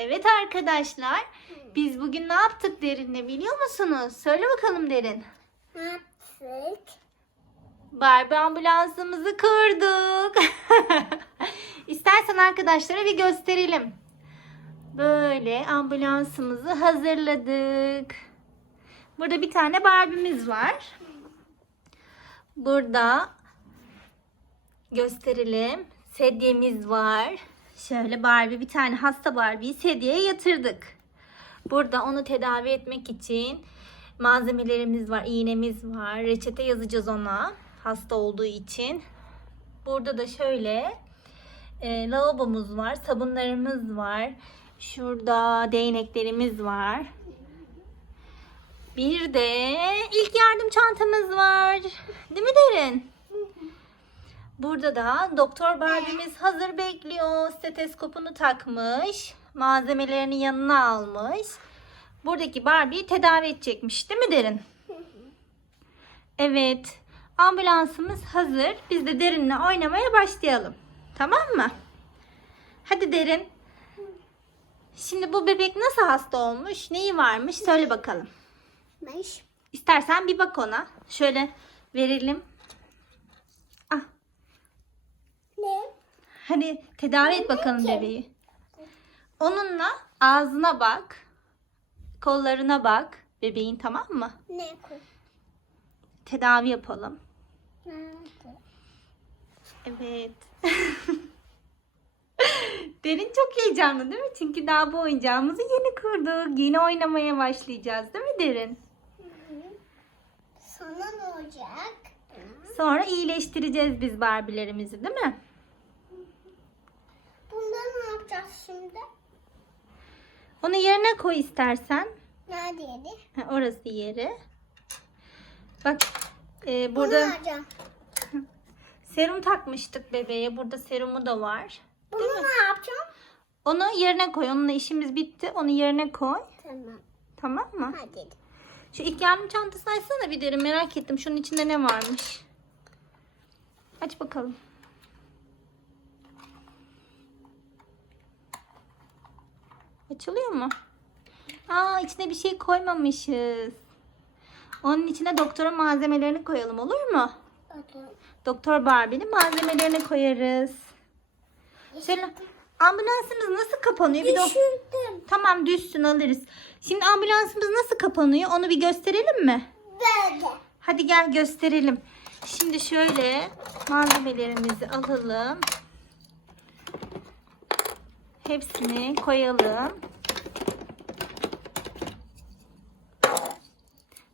Evet arkadaşlar, biz bugün ne yaptık Derin'le biliyor musunuz? Söyle bakalım Derin. Ne yaptık? Barbie ambulansımızı kurduk. İstersen arkadaşlara bir gösterelim. Böyle ambulansımızı hazırladık. Burada bir tane Barbie'miz var. Burada gösterelim. Sedyemiz var. Şöyle Barbie bir tane hasta Barbie'yi sedyeye yatırdık. Burada onu tedavi etmek için malzemelerimiz var, iğnemiz var. Reçete yazacağız ona hasta olduğu için. Burada da şöyle e, lavabomuz var, sabunlarımız var. Şurada değneklerimiz var. Bir de ilk yardım çantamız var. Değil mi Derin? Burada da doktor Barbie'miz hazır bekliyor. Steteskopunu takmış. Malzemelerini yanına almış. Buradaki Barbie'yi tedavi edecekmiş değil mi Derin? Evet. Ambulansımız hazır. Biz de Derin'le oynamaya başlayalım. Tamam mı? Hadi Derin. Şimdi bu bebek nasıl hasta olmuş? Neyi varmış? Söyle bakalım. İstersen bir bak ona. Şöyle verelim. Ah, Ne? Hadi tedavi et bakalım bebeği. Onunla ağzına bak. Kollarına bak. Bebeğin tamam mı? Ne? Tedavi yapalım. Evet. Derin çok heyecanlı değil mi? Çünkü daha bu oyuncağımızı yeni kurduk. Yeni oynamaya başlayacağız değil mi Derin? Sana ne olacak? Sonra iyileştireceğiz biz Barbie'lerimizi değil mi? Şimdi? Onu yerine koy istersen. Neredeydi? Ha, orası yeri. Bak e, Bunu burada serum takmıştık bebeğe. Burada serumu da var. Bunu ne yapacağım? Onu yerine koy. Onunla işimiz bitti. Onu yerine koy. Tamam. Tamam mı? Hadi. Şu ilk yardım çantasını açsana bir derin. Merak ettim. Şunun içinde ne varmış? Aç bakalım. Açılıyor mu? Aa içine bir şey koymamışız. Onun içine doktorun malzemelerini koyalım olur mu? Hadi. Doktor Barbie'nin malzemelerini koyarız. Şöyle ambulansımız nasıl kapanıyor? Bir Düşürdüm. Tamam düşsün alırız. Şimdi ambulansımız nasıl kapanıyor? Onu bir gösterelim mi? Böyle. Hadi gel gösterelim. Şimdi şöyle malzemelerimizi alalım. Hepsini koyalım.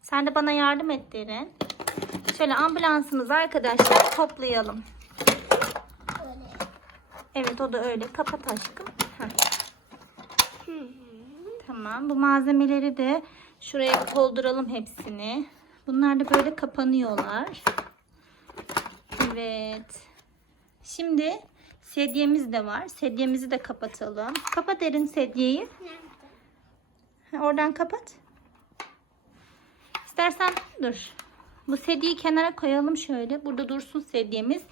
Sen de bana yardım et Derin. Şöyle ambulansımızı arkadaşlar toplayalım. Evet o da öyle. Kapat aşkım. Tamam. Bu malzemeleri de şuraya dolduralım hepsini. Bunlar da böyle kapanıyorlar. Evet. Şimdi sedyemiz de var. Sedyemizi de kapatalım. Kapat derin sedyeyi. Ha, Oradan kapat. İstersen dur. Bu sedyeyi kenara koyalım şöyle. Burada dursun sedyemiz.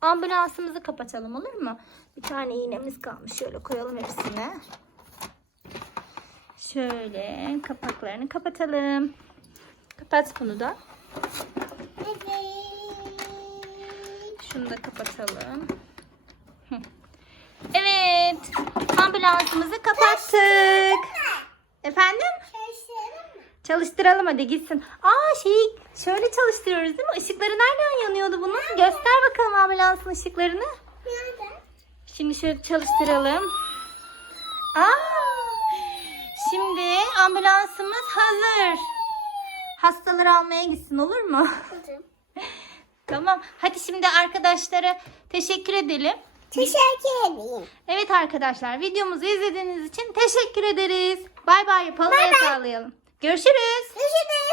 Ambulansımızı kapatalım olur mu? Bir tane iğnemiz kalmış. Şöyle koyalım hepsine. Şöyle kapaklarını kapatalım. Kapat bunu da. Şunu da kapatalım. Hı. Evet. Ambulansımızı kapattık. Efendim? Çalıştıralım hadi gitsin. Aa şeyi şöyle çalıştırıyoruz değil mi? Işıkları nereden yanıyordu bunun? Göster bakalım ambulansın ışıklarını. Nerede? Şimdi şöyle çalıştıralım. Aa! Şimdi ambulansımız hazır. Hastaları almaya gitsin olur mu? Kızım. tamam. Hadi şimdi arkadaşlara teşekkür edelim. Teşekkür edeyim. Evet arkadaşlar videomuzu izlediğiniz için teşekkür ederiz. Bay bay yapalım. el sallayalım. Görüşürüz. Görüşürüz.